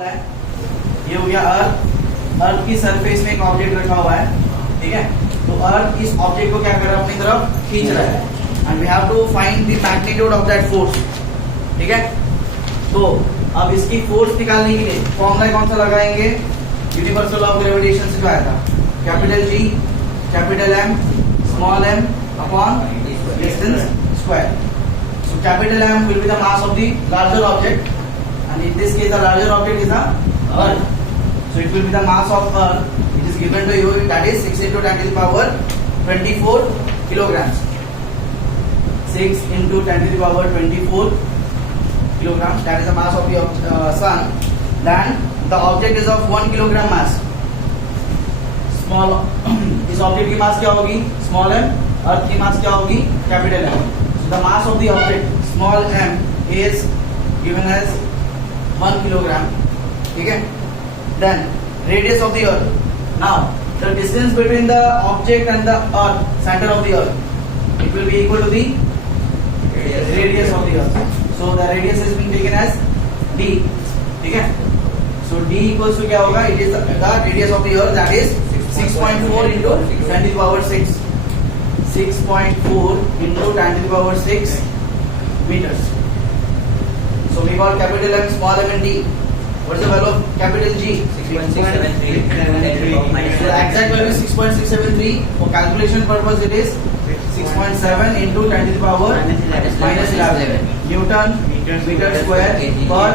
बोला है, ये हो गया अर्थ। अर्थ की सरफेस में एक ऑब्जेक्ट रखा हुआ है, ठीक है। तो अर्थ इस ऑब्जेक्ट को क्या कर रहा है, अपनी तरफ खींच रहा है, and we have to find the magnitude of that force, ठीक है। तो अब इसकी फोर्स निकालने के लिए फॉर्मूला कौन सा लगाएंगे, यूनिवर्सल ऑफ ग्रेविटेशन से जो आया था, capital G capital M small m upon distance square. So capital M will be the mass of the larger object, and in this case the larger object is the Earth. So it will be the mass of Earth, which is given to you, that is 6 into 10 to the power 24 kilograms. 6 into 10 to the power 24 kilograms. That is the mass of the sun. Then the object is of 1 kilogram mass. Small इस object की मास क्या होगी, small m. अर्थ की मास क्या होगी, capital M. The mass of the object small m is given as 1 kilogram, ठीक है. Then radius of the earth. Now the distance between the object and the earth, center of the earth, it will be equal to the radius of the earth. So the radius has been taken as d, ठीक है. So d equals to क्या होगा, it is the radius of the earth, that is 6.4 into 10 to the power 6. 6.4 into 10 to the power 6 meters. So we got capital M, small m and d. What is the value of capital G? 6.673. So the exact value is 6.673. For calculation purpose it is 6.7 into 10 to the power minus 11 Newton meter square per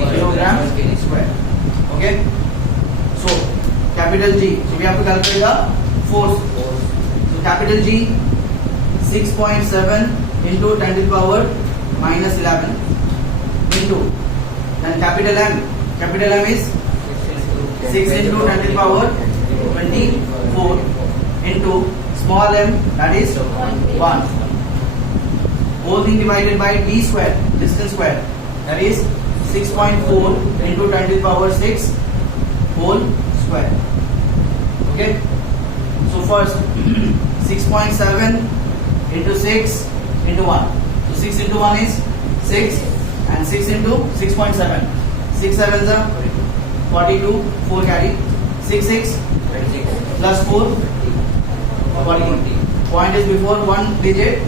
kilogram square. Okay. So capital G. So we have to calculate the force. Capital G 6.7 into 10 to the power minus 11 into, then capital M. Capital M is 6 into 10 to the power 24 into small m, that is 1. Whole thing divided by d square, distance square, that is 6.4 into 10 to the power 6 whole square. Okay. So first 6.7 into 6 into 1. So 6 into 1 is 6 and 6 into 6.7. 6 7s are 42, 4 carry. 6 6 plus 4 40. Point is before one digit.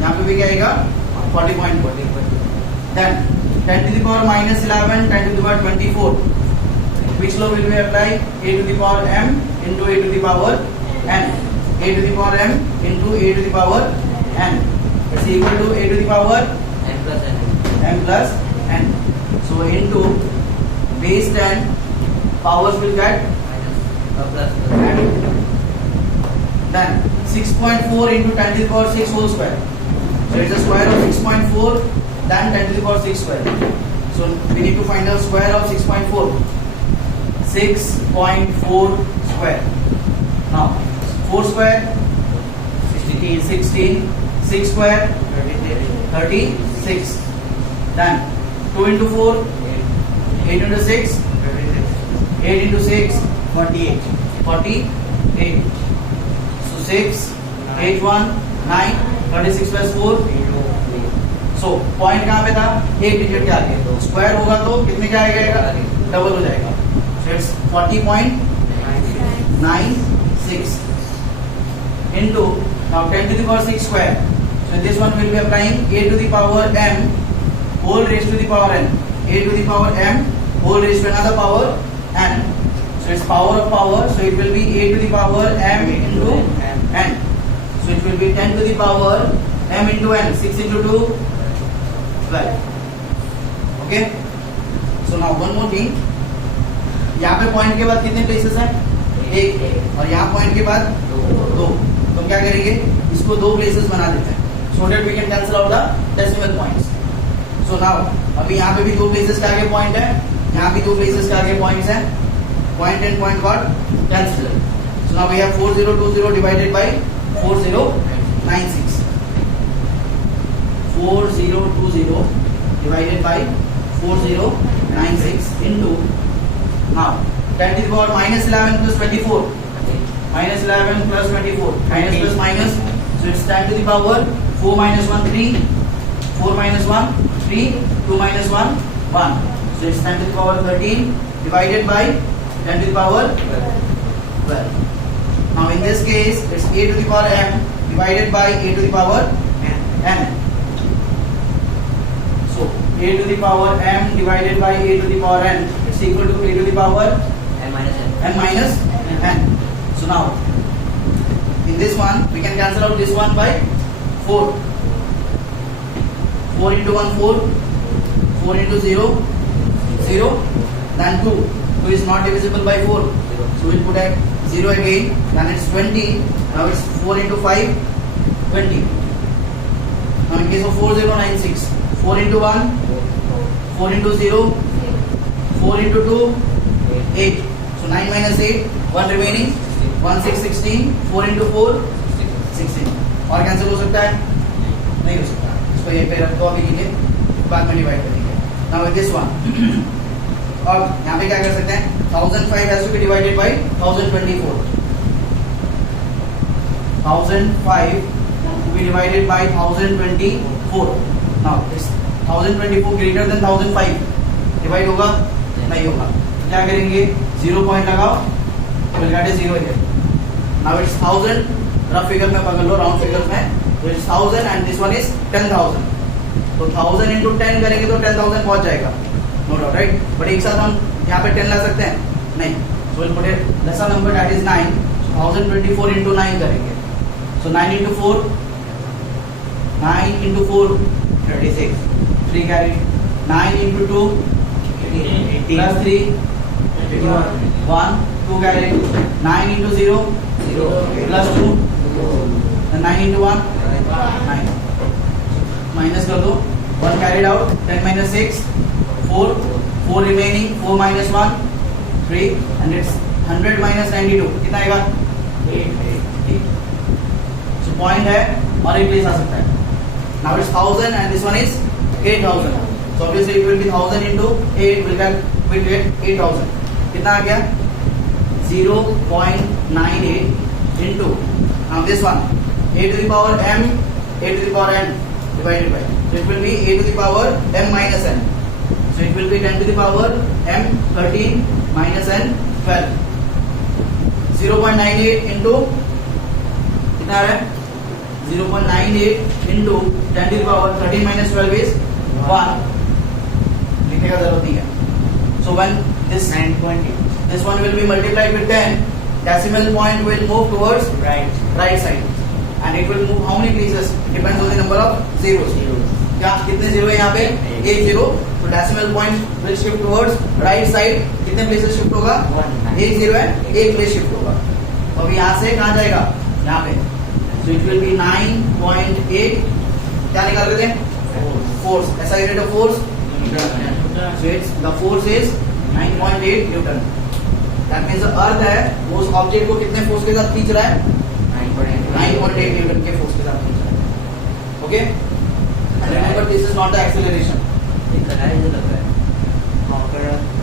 यहाँ पे भी क्या आएगा 40.4. Then 10 to the power minus 11, 10 to the power 24. Which law will we apply? A to the power m into a to the power n. A to the power m into a to the power n. It's equal to a to the power m plus n. So into base 10 powers will get n. Then 6.4 into 10 to the power 6 whole square. So it's a square of 6.4 then 10 to the power 6 square. So we need to find the square of 6.4. 6.4 square. Now 4 square 16, 6 square 36. Then 2 into 4 8 into 6 8 into 6 48. So 6 8 1 9 36 plus 4. So point कहाँ पे था, एक digit के आगे. Square होगा तो कितने का आएगा, डबल हो जाएगा. So it's 40.96 into, now 10 to the power 6 square. So this one will be applying a to the power m whole raised to the power n. A to the power m whole raised to another power n. So it's power of power. So it will be a to the power m into n. So it will be 10 to the power m into n. 6 into 2 12. Okay. So now one more thing. यहाँ पे point के बाद कितने places हैं, एक, और यहाँ point के बाद दो. तो क्या करेंगे, इसको दो प्लेसेस बना देते हैं, so that we can cancel out the decimal points. So now अभी यहाँ पे भी दो प्लेसेस के आगे पॉइंट है, यहाँ भी दो प्लेसेस के आगे पॉइंट्स हैं. Point and point got cancelled. So now we have 4020 divided by 4096. 4020 divided by 4096 into, now 10 to the power minus 11 plus 24. Minus 11 plus 24. Minus plus minus. So it's 10 to the power 4 minus 1 3. 4 minus 1 3. 2 minus 1 1. So it's 10 to the power 13 divided by 10 to the power 12. Now in this case, it's a to the power m divided by a to the power n. So a to the power m divided by a to the power n, it's equal to a to the power n minus n. So now in this one we can cancel out this one by 4. 4 into 1 4, 4 into 0 0, then 2. 2 is not divisible by 4, so we'll put at 0 again, then it's 20. Now it's 4 into 5 20. Now in case of 4096, 4 into 1 4 into 0 4 into 2 8. So 9 minus 8, 1 remaining, 1 6 16, 4 into 4 16. और cancel हो सकता है? नहीं हो सकता. इसको ये पे रख दो अभी के लिए, बाद में डिवाइड करेंगे. Now with this one, और यहाँ पे क्या कर सकते हैं? 1005 has to be divided by 1024. 1005 to be divided by 1024. Now this 1024 greater than 1005 divide होगा? नहीं होगा. क्या करेंगे? 0 पॉइंट लगाओ, will get A 0 here. Now it's 1000. Rough figure में पकड़ लो, राउंड फिगर में. So it's 1000 and this one is 10,000. तो 1000 into 10 करेंगे तो 10,000 पहुंच जाएगा. No doubt, right? But एक साथ हम यहाँ पे 10 ला सकते हैं? नहीं. So we'll put a lesser number, that is 9. So 1024 into 9 करेंगे. So 9 into 4, 9 into 4, 36. 3 carry. 9 into 2, 18. Plus 3, 1. 2 carry. 9 into 0, 0. Plus 2. Then 9 into 1, 9. Minus कर दो. 1 carried out. 10 minus 6, 4. 4 remaining. 4 minus 1, 3. And it's 100 minus 92. कितना आएगा? 8. So point है और एक place आ सकता है. Now it's 1000 and this one is 8000. So obviously it will be 1000 into 8 will get 8000. कितना आ गया? 0.98 into. Now this one, a to the power m, a to the power n divided by. So it will be a to the power m minus n. So it will be 10 to the power m 13 minus n 12. 0.98 into कितना है? 0.98 into 10 to the power 13 minus 12 is 1. लिखने का जरूरत नहीं है. So when this 9.8, this one will be multiplied with 10. Decimal point will move towards right side, and it will move how many places? Depends on the number of zeros. क्या कितने zero है यहाँ पे? एक जीरो. तो decimal point will shift towards right side. कितने places shift होगा? एक जीरो है, एक place shift होगा. तो अभी यहाँ से कहाँ जाएगा? यहाँ पे. So it will be 9.8. क्या निकाल रहे थे? Force. ऐसा unit of force. So it's the force is 9.8 Newton. That means the अर्थ है वो उस ऑब्जेक्ट को कितने फोर्स के साथ खींच रहा है? 9.8 न्यूटन के फोर्स के साथ खींच रहा है. Okay, remember this is not the acceleration.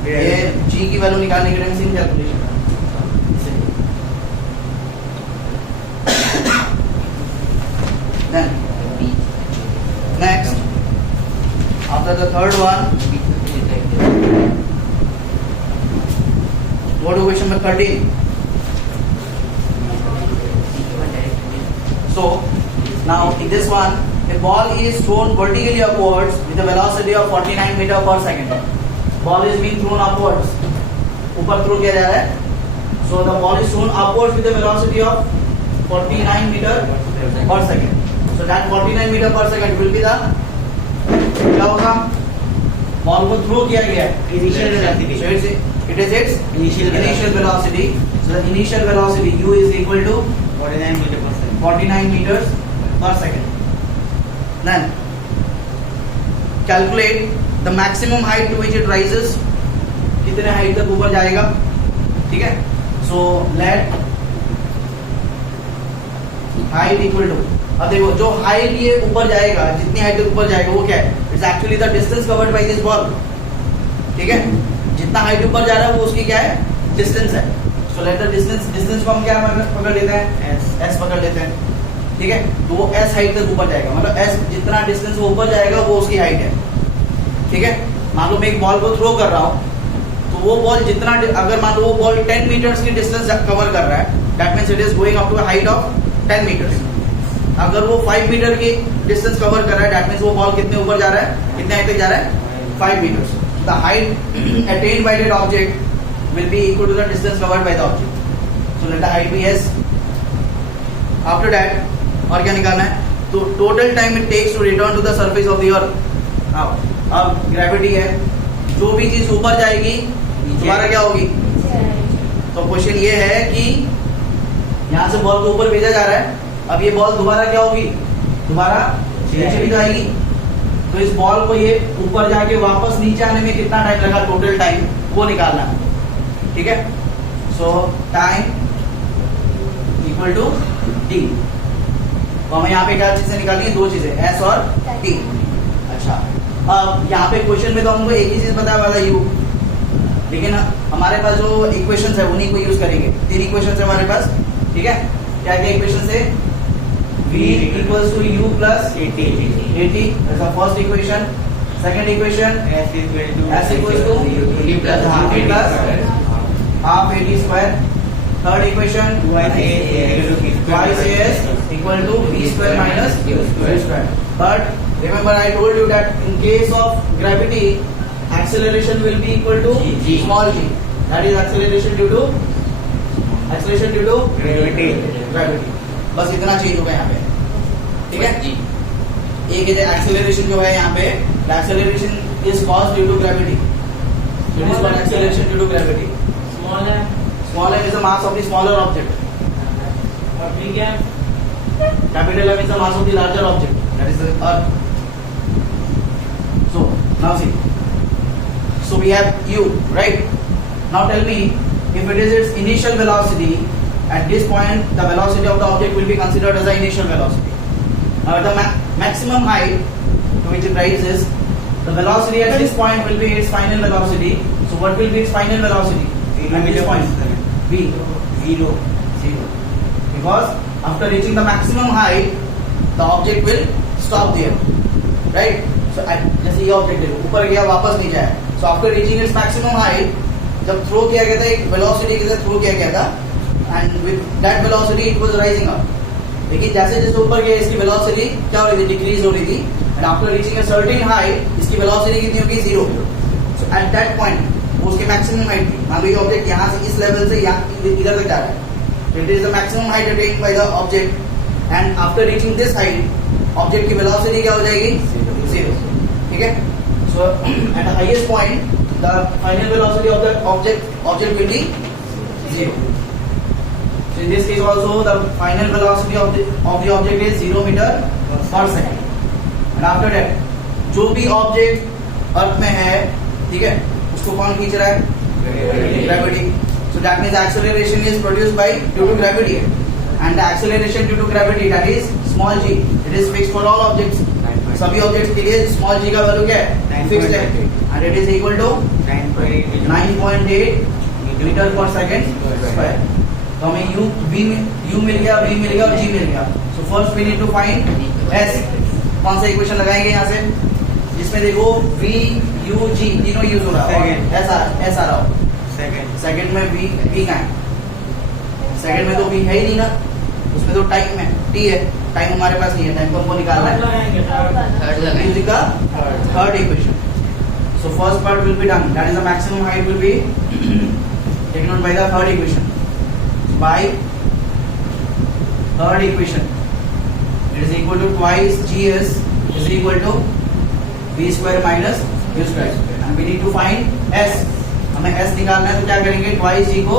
ये g की वैल्यू निकालने के लिए सिंपल कैलकुलेशन है. Then next, after the third one, go to question number 13. So now in this one, a ball is thrown vertically upwards with a velocity of 49 meter per second. Ball is being thrown upwards. ऊपर throw किया जा रहा है. So the ball is thrown upwards with a velocity of 49 meter per second. So that 49 meter per second will be the, क्या होगा? Ball को throw किया गया है. Initial velocity. So it is its initial velocity. So the initial velocity u is equal to 49 meters per second. Then calculate the maximum height to which it rises. कितने height तक ऊपर जाएगा? ठीक है. So let height equal to, अब देखो जो height ये ऊपर जाएगा, जितनी हाइट तक ऊपर जाएगा वो क्या है? It's actually the distance covered by this ball. ठीक है, जितना हाइट ऊपर जा रहा है वो उसकी क्या है? डिस्टेंस है. सो लेट द डिस्टेंस को हम क्या पकड़ लेते हैं? एस पकड़ लेते हैं. ठीक है, तो वो एस हाइट तक ऊपर जाएगा, मतलब एस जितना डिस्टेंस वो ऊपर जाएगा वो उसकी हाइट है. ठीक है, मान लो मैं एक बॉल को थ्रो कर रहा हूँ, तो वो बॉल जितना, अगर मान लो वो बॉल 10 मीटर्स की डिस्टेंस कवर कर रहा है, that means it is going up to a height of 10 meters. अगर वो 5 मीटर की डिस्टेंस कवर कर रहा है, दैट मींस वो बॉल कितने ऊपर जा रहा है, कितने हाइट तक जा रहा है, 5 meters. The height attend by that object will be equal to the distance covered by the object. So let the height be s। After that और क्या निकालना है, तो total time it takes to return to the surface of the earth. अब gravity है, जो भी चीज ऊपर जाएगी दोबारा क्या होगी। तो क्वेश्चन ये है कि यहाँ से बॉल को ऊपर भेजा जा रहा है, अब ये बॉल दोबारा क्या होगी, दोबारा नीचे भी जाएगी। तो इस बॉल को ये ऊपर जाके वापस नीचे आने में कितना टाइम लगा, टोटल टाइम वो निकालना है। ठीक है, so time equal to T. तो हमें यहाँ पे क्या चीजें निकालनी है, दो चीजें, एस और टी। अच्छा, अब यहाँ पे क्वेश्चन में तो हमको एक ही चीज बताया वाला यू, लेकिन हमारे पास जो इक्वेशंस है उन्हीं को यूज करेंगे। 3 इक्वेशंस है हमारे पास। ठीक है, क्या क्या इक्वेशन है, v equals to u plus 80, that's the first equation. Second equation, s equals to u plus half 80 square. Third equation, twice as equal to v square minus u square. But remember I told you that in case of gravity, acceleration will be equal to small g. That is acceleration due to gravity. बस इतना change होगा यहाँ पे। ठीक है जी, एक acceleration जो है यहाँ पे, acceleration is caused due to gravity. It is called acceleration due to gravity. Small m is the mass of the smaller object, और big M, capital M is the mass of the larger object, that is the earth. So now see, so we have u, right? Now tell me, if it is its initial velocity, at this point the velocity of the object will be considered as the initial velocity. Now at the maximum height to which it rises, the velocity at this point will be its final velocity. So what will be its final velocity at this point? v, 0, because after reaching the maximum height the object will stop there, right? So जैसे ये object है, ऊपर गया वापस नहीं जाए, so after reaching its maximum height, जब throw किया गया था एक वेलोसिटी के साथ थ्रो किया गया था, and with that velocity it was rising up. लेकिन जैसे जैसे ऊपर गया इसकी वेलोसिटी क्या हो रही थी, डिक्रीज हो रही थी, and after reaching a certain height इसकी वेलोसिटी कितनी होगी, 0. So at that point वो उसकी मैक्सिमम हाइट थी। मान लो ये ऑब्जेक्ट यहाँ से इस लेवल से इधर तक जा रहा है, it is the maximum height attend by the object, and after reaching this height object की वेलोसिटी क्या हो जाएगी, 0. ठीक है, so at the highest point the final velocity of the object will be 0. So in this case also the final velocity of the object is 0 meter per second. And after that जो भी object अर्थ में है, ठीक है, उसको कौन खींच रहा है, gravity. So that means acceleration is produced by due to gravity, and the acceleration due to gravity, that is small g, it is fixed for all objects. सभी ऑब्जेक्ट्स के लिए स्मॉल g का वैल्यू क्या है, fixed है, and it is equal to 9.8 metre पर second square. तो हमें u मिल गया, v मिल गया और g मिल गया. So first we need to find s. कौन सा इक्वेशन लगाएंगे यहाँ से, जिसमें देखो v u g तीनों यूज हो रहा है, s आ रहा हो. सेकंड में v का है, सेकंड में तो v है ही नहीं ना, उसमें तो टाइम है, t है, टाइम हमारे पास नहीं है, टाइम को हमको निकालना है. म्यूजिक का third equation. So first part will be done, that is the maximum height will be taken out by the third equation. By third equation, it is equal to twice gs is equal to v square minus u square, and we need to find s. हमें s निकालना है, तो क्या करेंगे, twice g को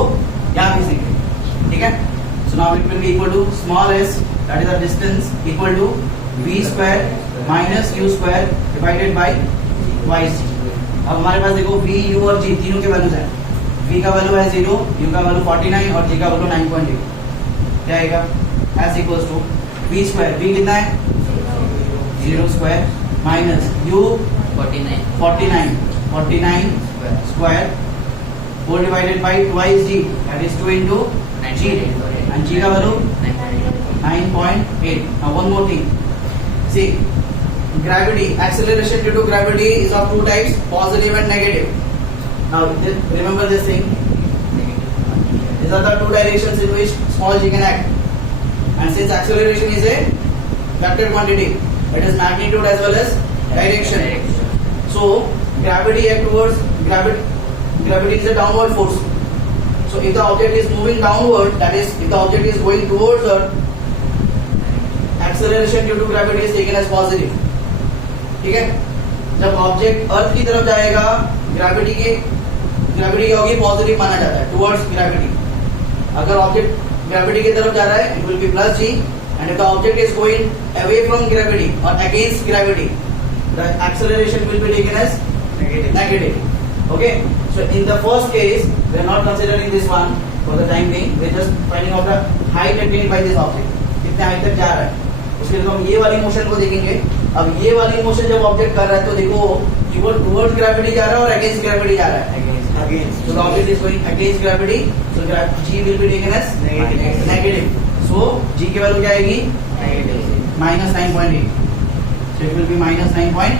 यहाँ भेजेंगे. ठीक है, so now it will be equal to small s, that is the distance, equal to v square minus u square divided by twice g. अब हमारे पास देखो v, u और g तीनों के वैल्यूज हैं. v का वैल्यू है 0, u का वैल्यू 49 और g का वैल्यू 9.8. क्या आएगा, s equals to v square, v कितना है 0 square minus u 49 square whole divided by twice g, that is 2 into g, and g का value 9.8. Now one more thing, see gravity, acceleration due to gravity is of two types, positive and negative. Now remember this thing. These are the two directions in which small g can act. And since acceleration is a vector quantity, it is magnitude as well as direction. So gravity acts towards gravity is a downward force. So if the object is moving downward, that is, if the object is going towards Earth, acceleration due to gravity is taken as positive. ठीक है? जब object अर्थ की तरफ जाएगा, gravity क्या होगी? Positive माना जाता है, टुवर्ड्स ग्रेविटी. अगर ऑब्जेक्ट ग्रेविटी की तरफ जा रहा है, it will be plus G. And if the object is going away from gravity और against gravity, the acceleration will be taken as negative. Okay, so in the first case we are not considering this one for the time being. We are just finding out the height attained by this object, कितने height तक जा रहा है. उसके लिए हम ये वाली मोशन को देखेंगे. अब ये वाली मोशन जब ऑब्जेक्ट कर रहा है तो देखो कि वो टुवर्ड्स ग्रेविटी जा रहा है और अगेंस्ट ग्रेविटी जा रहा है. Against. So the object is going against gravity, so g will be taken as negative. So g की वैल्यू क्या आएगी? -9.8. So it will be -9.8.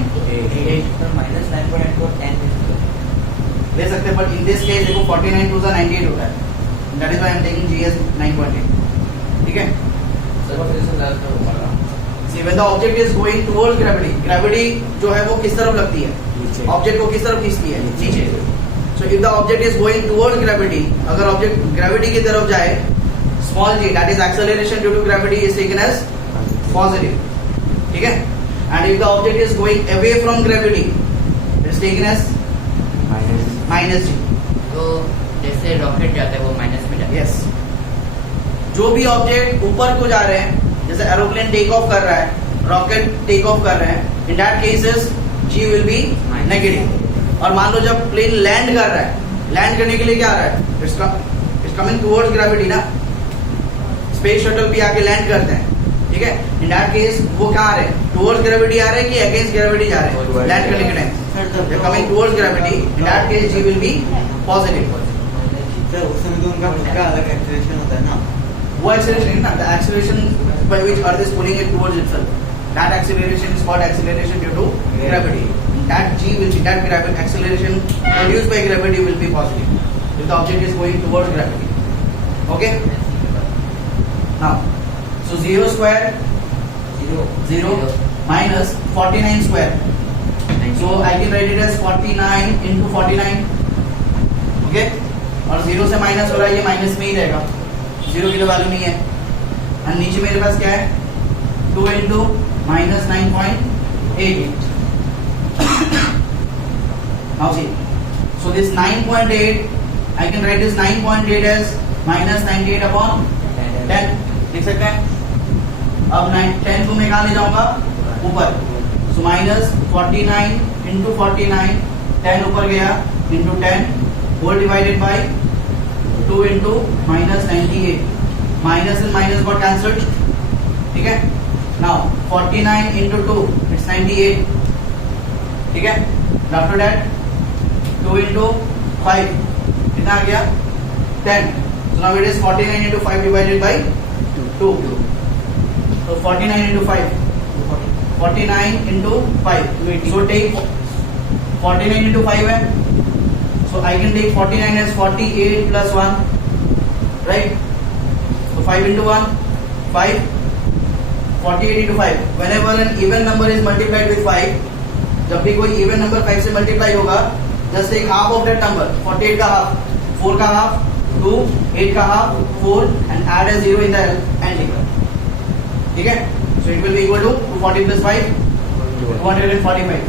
minus 9.8 को 10 ले सकते हैं, बट इन दिस केस देखो 49 टू 98 होता है. That is why I am taking G S 9.8. ठीक है. See when the object is going towards gravity, gravity जो है वो किस तरफ लगती है? ऑब्जेक्ट को किस तरफ खींचती है? नीचे. So if the object is going towards gravity, अगर ऑब्जेक्ट ग्रेविटी की तरफ जाए, small G that is acceleration due to gravity is taken as positive. ठीक है. And if the object is going away from gravity, it is taken as minus G. तो जैसे rocket जाता है वो माइनस में जाता है. यस. जो भी ऑब्जेक्ट ऊपर को जा रहे हैं, जैसे एरोप्लेन टेक ऑफ कर रहा है, रॉकेट टेक ऑफ कर रहे हैं, in that cases G will be negative. और मान लो जब प्लेन लैंड कर रहा है, लैंड करने के लिए क्या आ रहा है? इट्स कमिंग टुवर्ड्स ग्रेविटी ना. स्पेस शटल भी आके लैंड करते हैं. ठीक है. इन दैट केस वो क्या आ रहे हैं? टुवर्ड्स ग्रेविटी आ रहे हैं कि अगेंस्ट ग्रेविटी जा रहे हैं? लैंड करने के time they're coming towards gravity. In that case g will be positive. Sir उस समय तो उनका खुद का अलग एक्सेलरेशन होता है ना. वो acceleration ना, the acceleration by which earth is pulling it towards itself, that acceleration is called acceleration due to gravity. That g will be, that gravity acceleration produced by gravity will be positive if the object is going towards gravity. Okay. Now so 0 square 0 minus 49 square. So I can write it as 49 into 49. Okay. और 0 से minus हो रहा है, ये minus में ही रहेगा, 0 की तो वैल्यू नहीं है. और नीचे मेरे पास क्या है? 2 into minus 9.8. Now see, so this 9.8, I can write this 9.8 as minus 98 upon 10. लिख सकते हैं. अब 10 को मैं कहाँ ले जाऊंगा? ऊपर. So minus 49 into 49, 10 ऊपर गया into 10 whole divided by 2 into minus 98. Minus and minus got cancelled. ठीक है. Now 49 into 2, it's 98. ठीक है. After that 2 into 5, कितना आ गया? 10. So now it is 49 into 5 divided by 2. So 49 into 5. 49 into 5. So take 49 into 5 है. So I can take 49 as 48 plus 1. Right? So 5 into 1, 5. 48 into 5. Whenever an even number is multiplied with 5, जब भी कोई even number 5 से multiply होगा, just take half of that number. 48 का half, 4 का half, 2, 8 का half, 4 and add a 0 in the ending. ठीक है. So it will be equal to 240 plus 5, 245.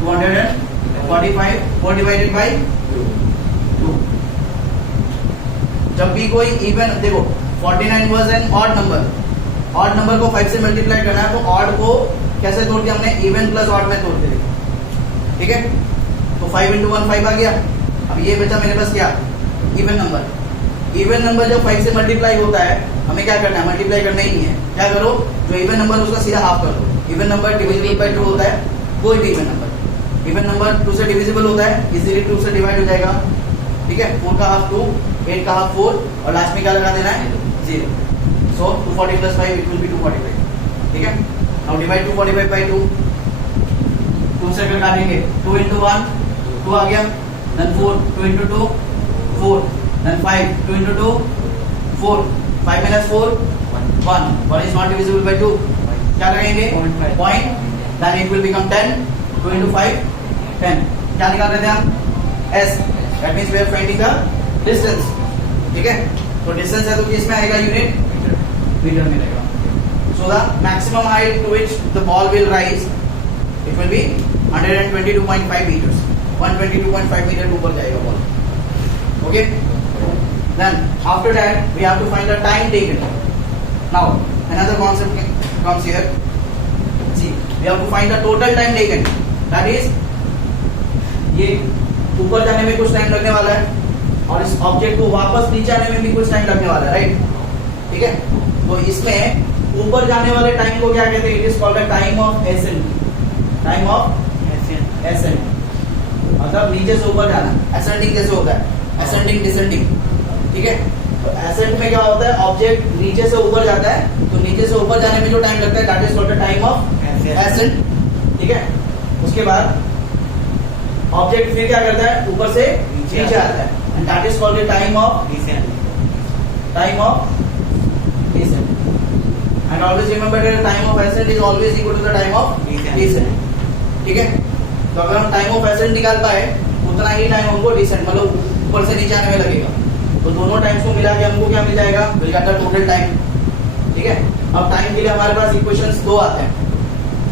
245, 4 divided by 2. जब भी कोई इवन, देखो 49 was an odd number. Odd number को 5 से मल्टीप्लाई करना है, तो ऑड को कैसे तोड़ दिया हमने? इवन प्लस ऑड में तोड़ दिया. ठीक है. तो 5 into 1 5 आ गया. अब ये बचा मेरे पास क्या? Even number. इवन नंबर जब 5 से मल्टीप्लाई होता है, हमें क्या करना है? मल्टीप्लाई करना ही नहीं है. क्या करो? जो इवन नंबर उसका सीधा हाफ कर दो. इवन नंबर डिविजिबल बाय 2 होता है, कोई भी इवन नंबर. इवन नंबर 2 से डिविजिबल होता है, इजीली 2 से डिवाइड हो जाएगा. ठीक है. 4 का हाफ 2, 8 का हाफ 4 और लास्ट में क्या लगा देना है? 0. So 240 plus 5 it will be 245. ठीक है. Now divide 245 by 2. 2 सर्कल काटेंगे 2 into 1 2 आ गया, then 4 2 into 2 4, then 5 2 into 2 4, 5 minus 4 1 is not divisible by 2, क्या लगेंगे point, then it will become 10, 2 into 5 10, क्या निकाल रहे थे हम s, that means we are finding the distance, ठीक है, तो distance है तो किसमें आएगा यूनिट मीटर में रहेगा. So the maximum height to which the ball will rise, it will be 122.5 meters. 122.5 meter ऊपर जाएगा ball. Okay. Then after that we have to find the time taken. Now another concept comes here. See, we have to find the total time taken. That is, ये ऊपर जाने में कुछ time लगने वाला है और इस ऑब्जेक्ट को वापस नीचे आने में भी कुछ टाइम लगने वाला है, राइट? ठीक है. तो इसमें ऊपर जाने वाले टाइम को क्या कहते हैं? It is called the time of accent. Time of accent मतलब नीचे से ऊपर जाना. एसेंडिंग कैसे होता है? एसेंडिंग डिसेंडिंग, ठीक है. तो एसेंट में क्या होता है? ऑब्जेक्ट नीचे से ऊपर जाता है, तो नीचे से ऊपर जाने में जो टाइम लगता है that is called the time of accent, ठीक है. उसके बाद ऑब्जेक्ट फिर क्या करता है? ऊपर से नीचे आता है and that is called the time of descent. And always remember that the time of ascent is always equal to the time of descent. ठीक है. तो अगर हम टाइम ऑफ ascent निकाल पाए उतना ही टाइम हमको descent मतलब ऊपर से नीचे आने में लगेगा. तो दोनों टाइम्स को मिला के हमको क्या मिल जाएगा? Will get the total time. ठीक है. अब टाइम के लिए हमारे पास इक्वेशंस दो आते हैं.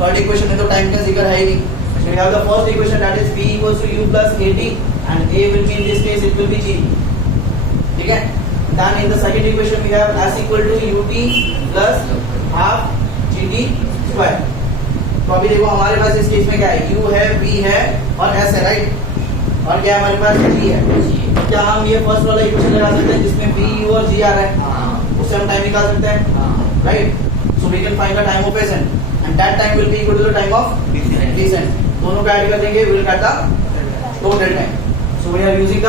थर्ड इक्वेशन में तो टाइम का जिक्र है ही नहीं. So we have the first equation that is v equals to u plus at and a will be in this case it will be g. ठीक है. Then in the second equation we have s equal to ut plus half gt square. तो अभी देखो हमारे पास इस case में क्या है? u है, v है और s है, राइट? और क्या है हमारे पास? g है. क्या हम ये फर्स्ट वाला इक्वेशन लगा सकते हैं जिसमें v, u और g आ रहा है? उससे हम टाइम निकाल सकते हैं, right? So we can find the time of ascent and that time will be equal to the time of descent. दोनों को ऐड कर देंगे, will get the total time. So we are using the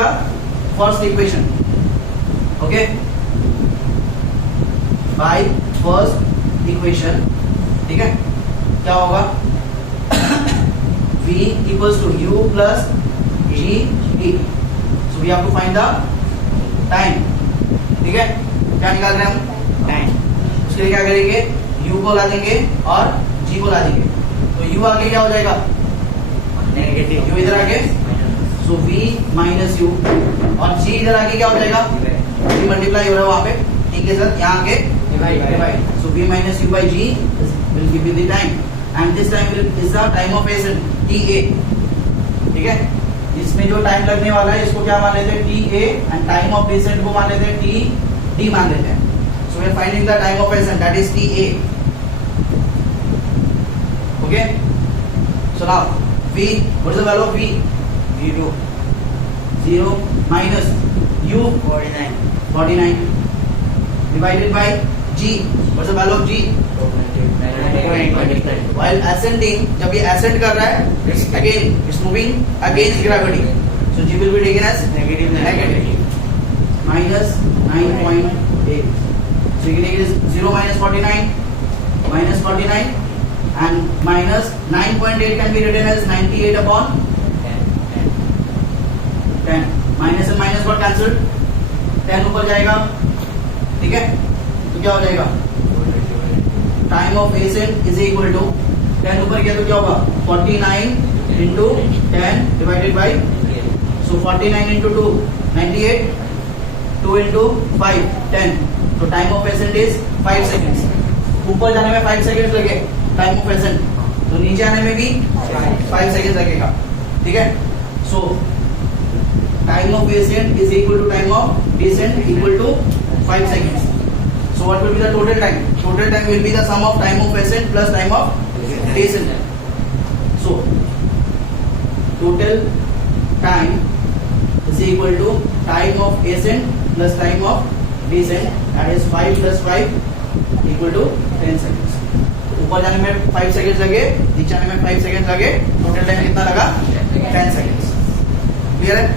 first equation. Okay, by first equation, ठीक है. क्या होगा? v equals to u plus g t. So we have to find the time. ठीक है. क्या निकाल रहे हैं हम? टाइम. उसके लिए क्या करेंगे? u को ला देंगे और g को ला देंगे. तो u आगे क्या हो जाएगा? नेगेटिव. u इधर आगे so v minus u और g इधर आगे क्या हो जाएगा? g मल्टीप्लाई हो रहा है वहां पे t के साथ, यहाँ आगे divide. So v minus u by g will give you the time and this time is the time of ascent ta. ठीक है. इसमें जो टाइम लगने वाला है इसको क्या मान लेते हैं? ta and time of descent को मान लेते हैं t मान लेते हैं. So we are finding the time of ascent that is ta. Okay. So now v, what is the value of v? 0 minus u 49 divided by g. What's the value of g? While ascending, जब ये ascend कर रहा है, it's moving against gravity. So g will be taken as negative minus 9.8. So you can take it as 0 minus 49 and minus 9.8 can be written as 98 upon 10. Minus and minus got cancelled. 10 ऊपर जाएगा, ठीक है. तो क्या हो जाएगा? Time of ascent is equal to 10 ऊपर गया तो क्या होगा? 49 into 10 divided by, so 49 into 2 98, 2 into 5 10. तो time of ascent is 5 seconds. ऊपर जाने में 5 seconds लगे टाइम ऑफ एसेंट, तो नीचे आने में भी 5 seconds लगेगा, ठीक है. सो time of ascent is equal to time of descent equal to 5 seconds. So what will be the total time? Total time will be the sum of time of ascent plus time of descent. So total time is equal to time of ascent plus time of descent, that is 5 plus 5 equal to 10 seconds. ऊपर जाने में 5 seconds लगे, नीचे आने में 5 seconds लगे, total time कितना लगा? 10 seconds. Clear है?